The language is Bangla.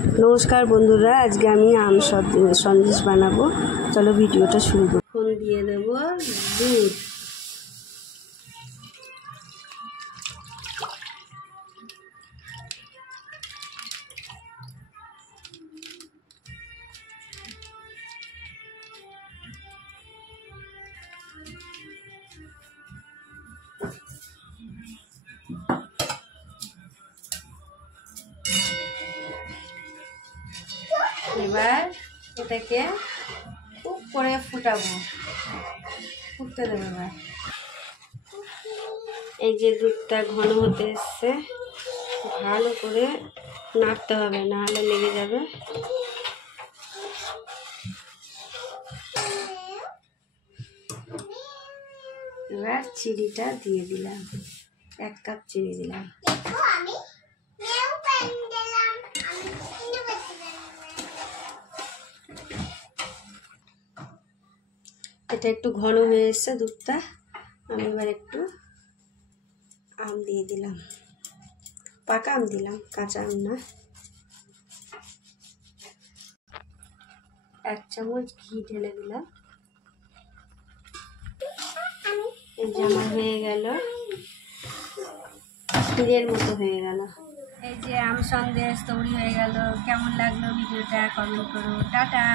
नमस्कार बंधुरा आज के आमी आम सन्देश बानाबो। चलो भिडियोटा शुरू कরি। এখন দিয়ে দেব দুধ। এবার এটাকে খুব করে ফুটাবো, ফুটতে দেবো। এবার এই যে দুধটা ঘন হতে এসছে, ভালো করে নাড়তে হবে, না হলে লেগে যাবে। এবার চিনিটা দিয়ে দিলাম, 1 কাপ চিনি দিলাম। এটা একটু ঘন হয়ে এসছে দুধটা। আমি এবার একটু আম দিয়ে দিলাম, পাকা আম দিলাম, কাঁচা আম না। 1 চামচ ঘি ঢেলে দিলাম। এই যে আমার হয়ে গেল, ক্ষীরের মতো হয়ে গেল। এই যে আম সন্দেশ তৈরি হয়ে গেল। কেমন লাগলো ভিডিওটা কমেন্ট করো। টাটা।